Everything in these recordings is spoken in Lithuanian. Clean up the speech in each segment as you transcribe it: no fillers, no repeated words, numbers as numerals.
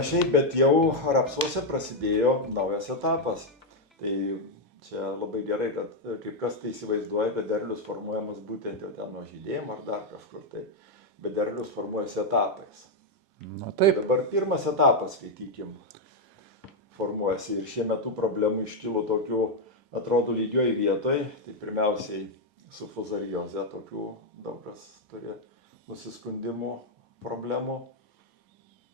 panašiai, bet jau rapsuose prasidėjo naujas etapas. Tai čia labai gerai, kad kaip kas tai įsivaizduoja, kad derlius formuojamas būtent jau ten nuo žydėjimo ar dar kažkur tai, bet derlius formuojasi etapais. Na taip. Dabar pirmas etapas, skaitykim, formuojasi ir šiemet tų problemų iškilo tokių, atrodo, lygioj vietoj. Tai pirmiausiai su fuzarioze tokių daug kas turi nusiskundimų, problemų.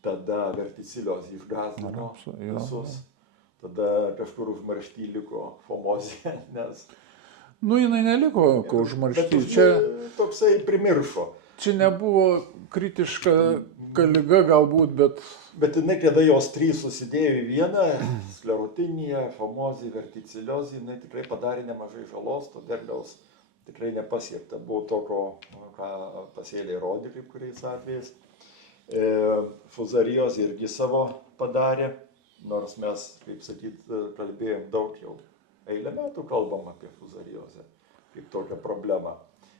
Tada verticiliozė išgąsdino visus. Tada kažkur užmaršty liko fomozė, nes... Nu, jinai neliko užmaršty. Čia toksai primiršo. Čia nebuvo kritiška liga galbūt, bet... Bet jinai, kada jos trys susidėjo į vieną, sklerotinija, fomozė, verticiliozė, jinai tikrai padarė nemažai žalos, to derliaus tikrai nepasiekta. Buvo tokio, ką pasėliai rodė kaip kuriais atvejais. Fuzariozė irgi savo padarė, nors mes, kaip sakyt, kalbėjom daug jau. Eilę metų kalbam apie fuzariozę kaip tokią problemą.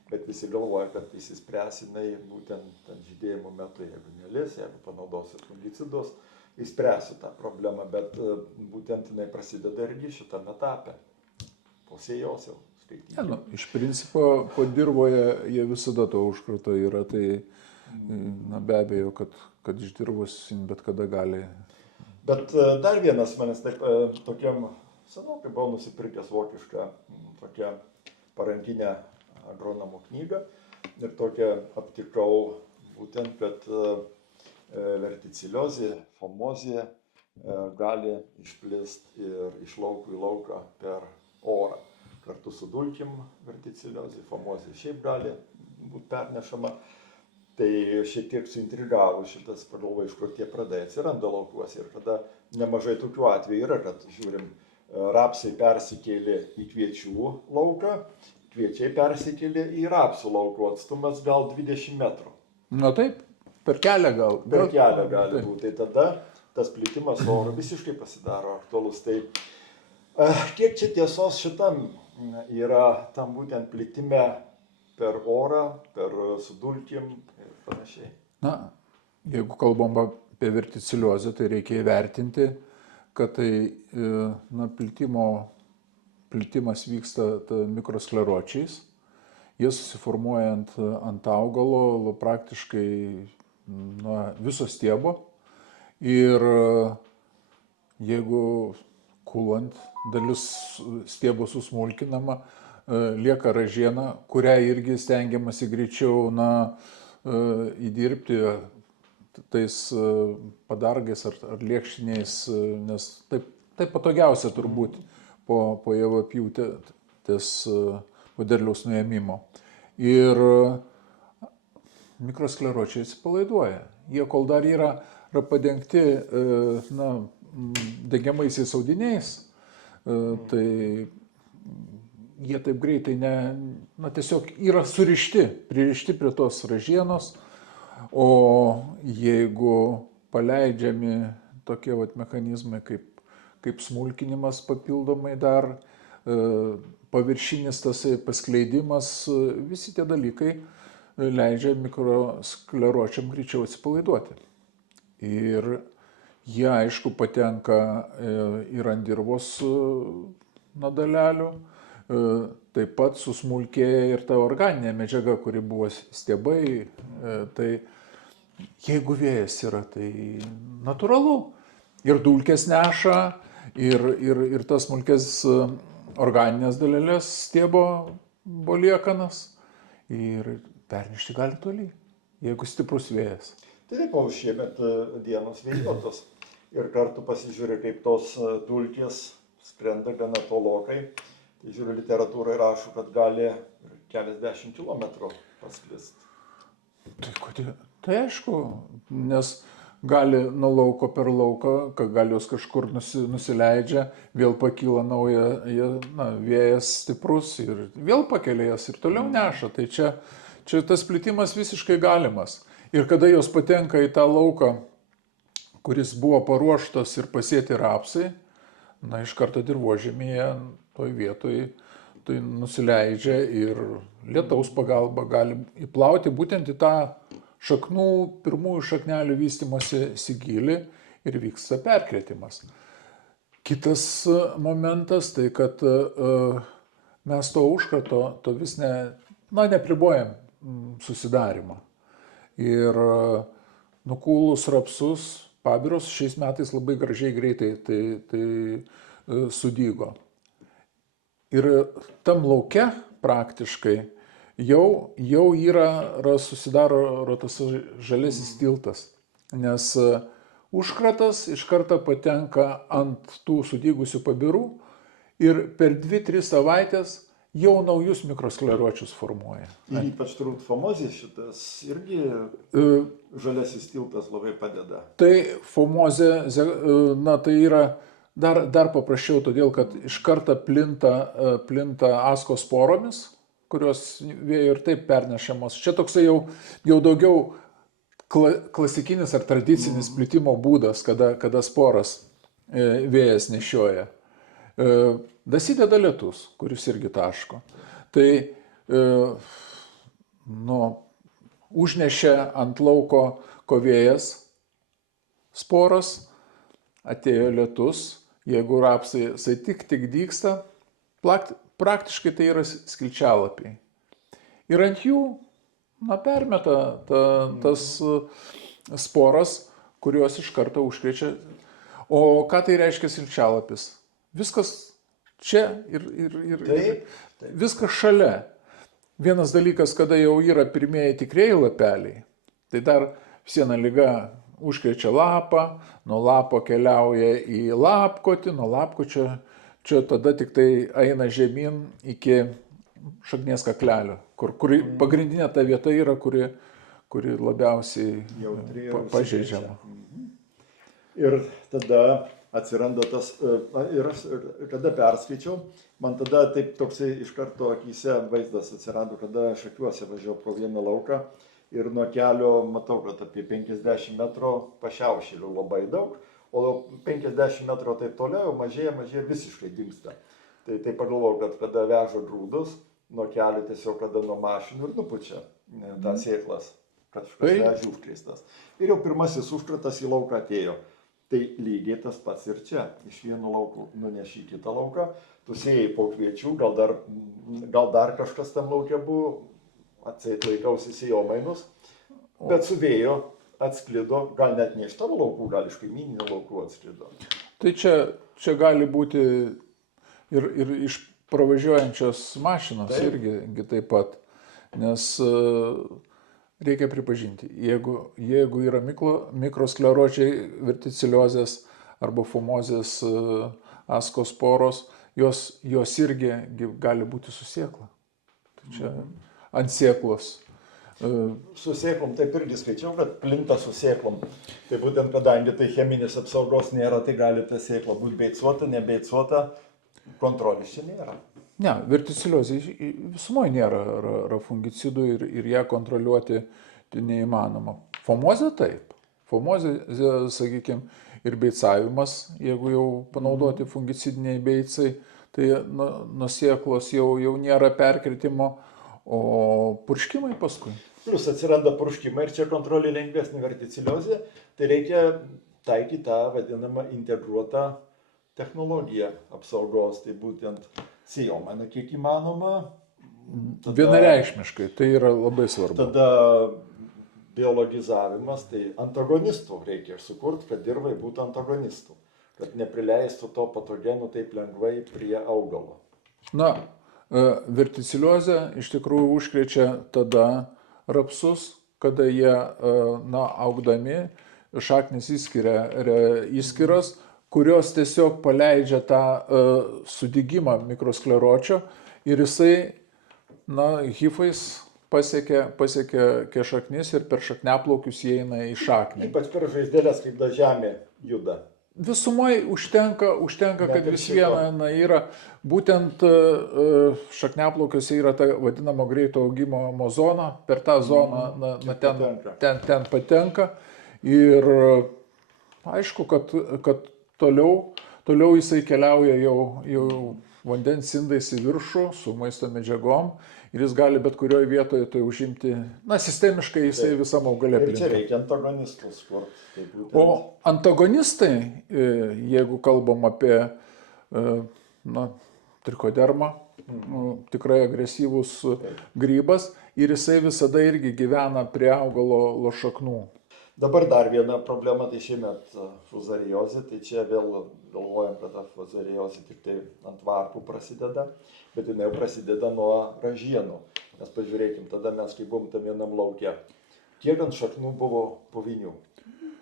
Bet visi galvoja, kad įsispręs jinai būtent žydėjimo metu, jeigu nelis, jeigu panaudosit fungicidus, įspręsiu tą problemą, bet būtent jinai prasideda irgi šitame etape. Po sėjos jau skaityti. Ja, iš principo, po dirvoje jie visada to užkrato yra, tai na, be abejo, kad iš dirvos bet kada gali. Bet dar vienas manęs taip tokiam senokai buvau nusipirkęs vokišką tokią parankinę agronomų knygą ir tokią aptikau būtent, kad verticiliozė, fomozė gali išplist ir iš laukų į lauką per orą. Kartu su dulkim verticiliozė, fomozė šiaip gali būti pernešama. Tai šiek tiek suintrigavo šitas, pagalvoju, iš kur tie pradai atsiranda laukuose. Ir tada nemažai tokių atvejų yra, kad žiūrim, rapsai persikėlė į kviečių lauką, kviečiai persikėlė į rapsų laukų, atstumas gal 20 metrų. Na taip, per kelią gal. Per kelią gali būti. Tai tada tas plitimas oro visiškai pasidaro aktualus. Tai kiek čia tiesos šitam yra tam būtent plitime per orą, per sudulkim ir panašiai. Na, jeigu kalbam apie verticiliozę, tai reikia įvertinti, kad tai plitimas vyksta mikroskleročiais. Jie susiformuojant ant augalo praktiškai viso stiebo. Ir jeigu kūlant dalis stiebo susmulkinama, lieka ražiena, kurią irgi stengiamasi greičiau įdirbti tais padargais ar liekšiniais, nes taip patogiausia turbūt po javapjūtės, po derliaus nuėmimo. Ir mikroskleročiai atsipalaiduoja. Jie kol dar yra padengti dengiamaisiais audiniais, tai jie taip greitai tiesiog yra pririšti prie tos ražienos, o jeigu paleidžiami tokie mechanizmai kaip smulkinimas papildomai dar, paviršinis tas paskleidimas, visi tie dalykai leidžia mikroskleročiam greičiau atsipalaiduoti. Ir jie, aišku, patenka ir ant dirvos dalelių. Taip pat susmulkėja ir ta organinė medžiaga, kuri buvo stiebai. Tai jeigu vėjas yra, tai natūralu. Ir dulkės neša, ir tas smulkės organinės dalelės stiebo liekanas. Ir pernešti gali toli, jeigu stiprus vėjas. Taip, o šiemet dienos vėjuotos. Ir kartu pasižiūrė, kaip tos dulkės skrenda gana tolokai. Tai žiūriu, literatūrai rašo, kad gali keliasdešimt kilometrų pasklist. Tai kodėl? Tai aišku, nes gali nuo lauko per lauką, kad gal jos kažkur nusileidžia, vėl pakyla nauja, vėjas stiprus ir vėl pakelia jas ir toliau neša. Tai čia tas plitimas visiškai galimas. Ir kada jos patenka į tą lauką, kuris buvo paruoštas ir pasėti rapsai, iš karto dirvožemyje toj vietoj tai nusileidžia ir lietaus pagalba gali įplauti būtent į tą pirmųjų šaknelių vystymosi gylį ir vyksta perkritimas. Kitas momentas, tai kad mes to užkrato to vis nepribojam susidarimą. Ir nukūlus rapsus, pabiros šiais metais labai gražiai greitai tai sudygo. Ir tam lauke praktiškai jau susidaro tas žalesis tiltas, nes užkratas iš karto patenka ant tų sudygusių pabirų ir per 2-3 savaitės jau naujus mikroskleročius formuoja. Ir ypač turbūt famozė šitas irgi žalesis tiltas labai padeda. Tai famozė, tai yra dar paprasčiau, todėl kad iš karto plinta askos sporomis, kurios vėjo ir taip pernešamos. Čia toksai jau daugiau klasikinis ar tradicinis plitimo būdas, kada sporas vėjas nešioja. Dasideda lietus, kuris irgi taško. Tai užnešė ant lauko vėjas sporas, atėjo lietus, jeigu rapsai tik dygsta, praktiškai tai yra skilčialapiai. Ir ant jų permeta tas sporas, kuriuos iš karto užkrečia. O ką tai reiškia skilčialapis? Viskas čia ir viskas šalia. Vienas dalykas, kada jau yra pirmieji tikrieji lapeliai, tai dar viena liga užkrečia lapą, nuo lapo keliauja į lapkotį, nuo lapkočio čia tada tik tai eina žemyn iki šaknies kaklelio, kur pagrindinė ta vieta yra, kuri labiausiai pažeidžiama. Ir tada atsiranda tas, ir aš kada perskaičiau, man tada taip toksai iš karto akyse vaizdas atsirado, kada Šakiuose važiavau pro vieną lauką ir nuo kelio matau, kad apie 50 metrų pašiaušėlių labai daug, o 50 metrų taip toliau mažėja ir visiškai dingsta. Tai pagalvojau, kad kada veža grūdus, nuo kelio tiesiog kada nuo mašinų ir nupučia tas sėklas, kad kažkas vežia užkrėstas. Ir jau pirmasis užkratas į lauką atėjo. Tai lygiai tas pats ir čia. Iš vieno lauko nuneši į kitą lauką, tu sėjai po kviečių, gal dar kažkas tam lauke buvo, atseit laikausi sėjomainus, bet su vėjo atsklido, gal net ne iš tavo laukų, gal iš kaimyninių laukų atsklido. Tai čia gali būti ir iš pravažiuojančios mašinos irgi taip pat, nes reikia pripažinti, jeigu yra mikroskleročiai, verticiliozės arba famozės askos sporos, jos irgi gali būti su sėkla. Tai čia ant sėklos. Su sėklom taip irgi skaičiau, kad plinta su sėklom. Tai būtent kadangi tai cheminės apsaugos nėra, tai gali ta sėkla būti beicuota, nebeicuota, kontrolės čia nėra. Ne, verticiliozė visumoje nėra fungicidų ir ją kontroliuoti neįmanoma. Famozė taip. Famozė, sakykime, ir beicavimas, jeigu jau panaudoti fungicidiniai beicai, tai nuo sėklos jau nėra perkritimo, o purškimai paskui. Plus atsiranda purškimai ir čia kontrolė lengvesnė verticiliozė, tai reikia taikyti tą vadinamą integruotą technologiją apsaugos, tai būtent sėjomaina kiek įmanoma. Vienareikšmiškai, tai yra labai svarbu. Tada biologizavimas, tai antagonistų reikia sukurti, kad dirvai būtų antagonistų, kad neprileistų to patogenų taip lengvai prie augalo. Verticiliozė iš tikrųjų užkrečia tada rapsus, kada jie augdami šaknis įskiria įskiras, kurios tiesiog paleidžia tą sudygimą mikroskleročio ir jisai, hifais pasiekia šaknis ir per šakniaplaukius įeina į šaknį. Ypač per žaizdelės, kaip da žemė juda. Visumai užtenka, kad vis viena yra, būtent šakniaplaukiuose yra ta vadinama greito augimo zona, per tą zoną ten patenka ir aišku, kad toliau jisai keliauja jau vandens indais į viršų su maisto medžiagom ir jis gali bet kurioje vietoje tai užimti, na, sistemiškai jisai visam augalė Ir čia plinta. reikia antagonistus, kur tai būtent. O antagonistai, jeigu kalbam apie, na, trikodermą, tikrai agresyvus grybas ir jisai visada irgi gyvena prie augalo šaknų. Dabar dar viena problema, tai šiemet fuzariozė, tai čia vėl galvojam, kad ta fuzariozė tik tai ant varpų prasideda, bet jinai prasideda nuo ražienų. Nes pažiūrėkim, tada mes, kai buvom tam vienam lauke, kiek ant šaknų buvo puvinių.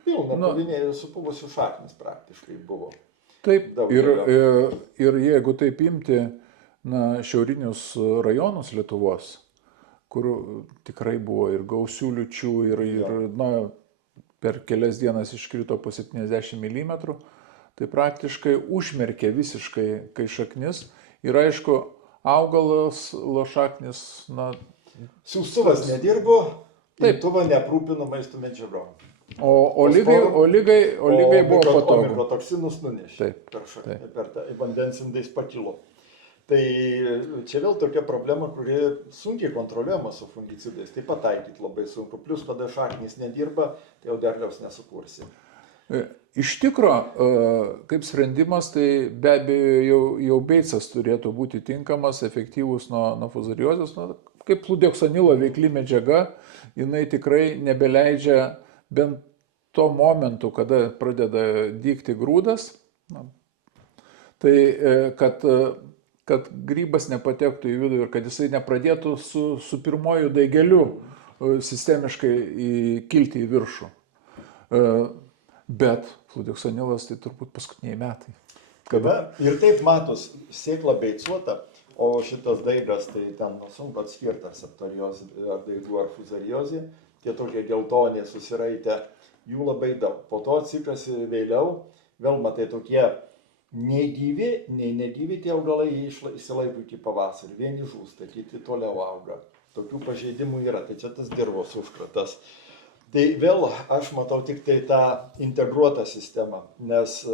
Pilna puvinė, supuvusių šaknis praktiškai buvo. Taip, ir jeigu taip imti, na, šiaurinius rajonus Lietuvos, kur tikrai buvo ir gausių liūčių, ir na, per kelias dienas iškrito po 70 mm, tai praktiškai užmerkė visiškai kai šaknis ir aišku, augalas lašaknis, na... Siųstuvas nedirbo, imtuvą neaprūpino maisto medžiagom. O lygai buvo patogu. O mikrotoksinus nunešė. Per tą vandens indais pakilo. Tai čia vėl tokia problema, kuri sunkiai kontroliuojama su fungicidais. Taip pat taikyti labai sunku. Plius, kada šaknys nedirba, tai jau derliaus nesukursi. Iš tikro, kaip sprendimas, tai be abejo jau beicas turėtų būti tinkamas, efektyvus nuo fuzariozės. Kaip fludioksonilo veikli medžiaga, jinai tikrai nebeleidžia bent to momentu, kada pradeda dygti grūdas, tai kad grybas nepatektų į vidų ir kad jisai nepradėtų su pirmoju daigeliu sistemiškai kilti į viršų. Bet fludioksonilas tai turbūt paskutiniai metai. Ir taip matos, sėkla beicuota, o šitas daigas tai ten sunku atskirti ar septoriozė, ar daigų, ar fuzariozė. Tie tokie geltonė susiraitę, jų labai daug. Po to atsikasi vėliau, vėl matai tokie nei gyvi, nei negyvi tie augalai įsilaiko iki pavasarį. Vieni žūsta, kiti toliau auga. Tokių pažeidimų yra, tai čia tas dirvos užkratas. Tai vėl aš matau tik tai tą integruotą sistemą, nes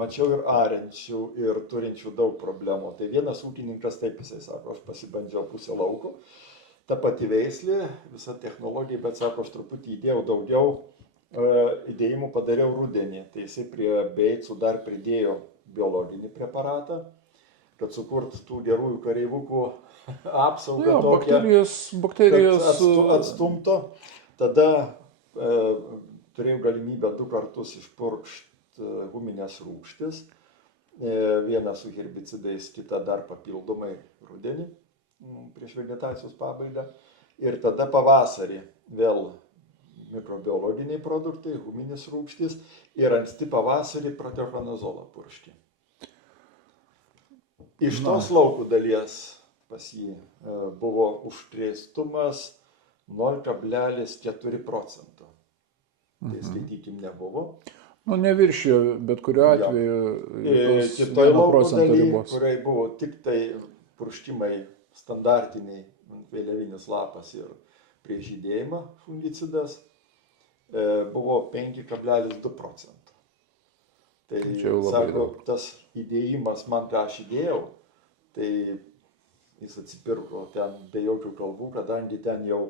mačiau ir ariančių, ir turinčių daug problemų. Tai vienas ūkininkas taip jisai sako, aš pasibandžiau pusę lauko. Ta pati veislė, visa technologija, bet sako, aš truputį įdėjau daugiau, įdėjimų padariau rudenį. Tai jisai prie beicų dar pridėjo biologinį preparatą, kad sukurt tų gerųjų kareivukų apsaugą tokią, bakterijos atstumto. Tada turėjau galimybę 2 kartus išpurkšti huminės rūgštis. Vieną su herbicidais, kitą dar papildomai rudenį, prieš vegetacijos pabaigą. Ir tada pavasarį vėl mikrobiologiniai produktai, huminis rūgštis ir anksti pavasarį proteokonazolą purškti. Iš tos laukų dalies pas jį buvo užkrėstumas 0,4%. Tai skaitykim nebuvo. Nu, neviršijo, bet kuriuo atveju kitoj lauko daly, kuriai buvo tik tai purškimai standartiniai, vėliavinis lapas ir prieš žydėjimą fungicidas, buvo 5,2%. Tai sako, tas įdėjimas man, ką aš įdėjau, tai jis atsipirko ten be jokių kalbų, kadangi ten jau,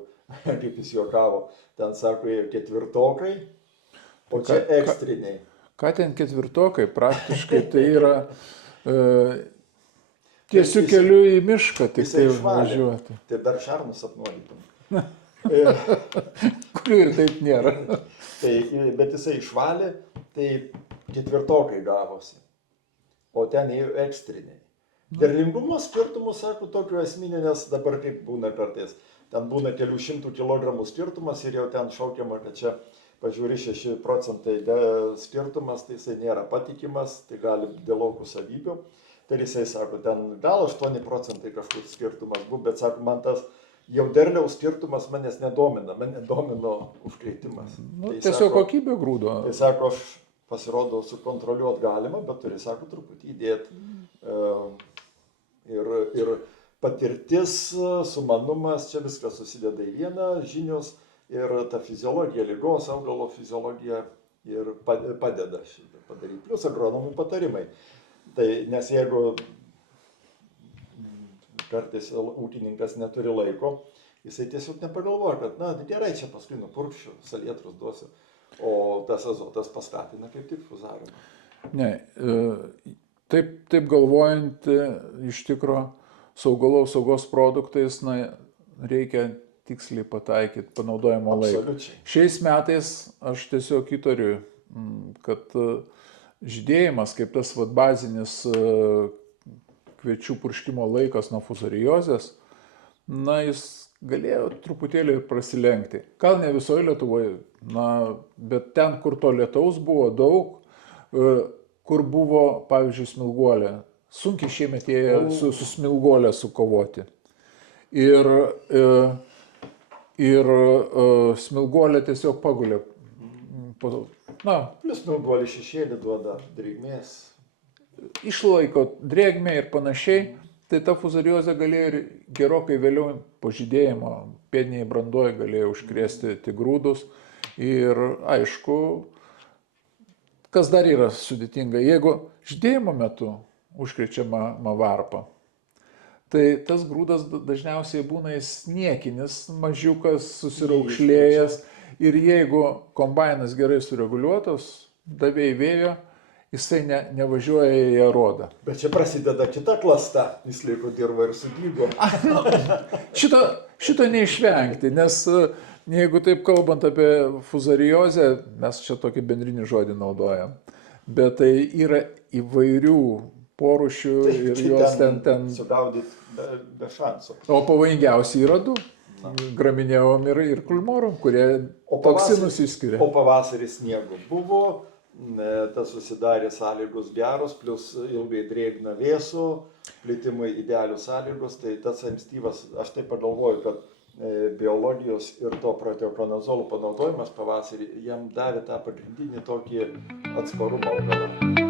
kaip jis juokavo, ten sako, ėjo 4-okai, o čia ekstriniai. Ką ten 4-okai? Praktiškai tai yra tiesiu keliu į mišką tik tai važiuoti. Tai dar šarmus apnuodytum. Kurių ir taip nėra. Bet jisai išvalė, tai 4-okai gavosi, o ten ėjo ekstriniai. Derlingumo skirtumų, sako, tokių esminių, nes dabar kaip būna kartais. Ten būna kelių šimtų kilogramų skirtumas ir jau ten šaukiama, kad čia pažiūri 6% skirtumas, tai jisai nėra patikimas, tai gali dėl laukų savybių. Tai jisai sako, ten gal 8% kažkur skirtumas buvo, bet sako, man tas jau derliaus skirtumas manęs nedomina, mane domino užkrėtimas. Tai tiesiog kokybė grūdo. Tai sako, aš pasirodo sukontroliuoti galima, bet turi, sako, truputį įdėti. Ir patirtis, sumanumas, čia viskas susideda į vieną, žinios ir ta fiziologija, ligos, augalo fiziologija ir padeda šitą padaryti. Plius agronomų patarimai. Tai nes jeigu kartais ūkininkas neturi laiko, jisai tiesiog nepagalvoja, kad, na, gerai, čia paskui nupurkščiu, salietrus duosiu, o tas azotas paskatina kaip tik fuzavimą. Ne, taip galvojant, iš tikro, su augalų saugos produktais, na, reikia tiksliai pataikyti panaudojimo laiką. Absoliučiai. Šiais metais aš tiesiog įtariu, kad žydėjimas, kaip tas bazinis kviečių purškimo laikas nuo fuzariozės, na, jis galėjo truputėlį prasilenkti. Gal ne visoje Lietuvoje, na, bet ten, kur to lietaus buvo daug, kur buvo, pavyzdžiui, smilguolė. Sunkiai šiemet ėjo su smilguolė sukovoti. Ir smilguolė tiesiog pagulė. Na, Plius smilguolė šešėlį duoda drėgmės. Išlaiko drėgmę ir panašiai. Tai ta fuzariozė galėjo ir gerokai vėliau po žydėjimo pėdiniai brandoje galėjo užkrėsti tik grūdus. Ir aišku, kas dar yra sudėtinga, jeigu žydėjimo metu užkrečiama varpa, tai tas grūdas dažniausiai būna niekinis, mažiukas, susiraukšlėjęs. Ir jeigu kombainas gerai sureguliuotas, davėjai vėjo, jisai nevažiuoja į arodą. Bet čia prasideda kita klasta, jis liko dirba ir sudygo. Šito neišvengti, nes jeigu taip kalbant apie fuzariozę, mes čia tokį bendrinį žodį naudojam, bet tai yra įvairių porūšių ir jos ten sugaudyti be šansų. O pavojingiausi yra du. Graminėjom ir kulmorom, kurie toksinus išskiria. O pavasarį sniego buvo, tas susidarė sąlygos geros, plus ilgai drėgna vėsų, plitimai idealios sąlygos, tai tas ankstyvas, aš taip pagalvoju, kad biologijos ir to proteokonazolo panaudojimas pavasarį jam davė tą pagrindinį tokį atsparumą augalą.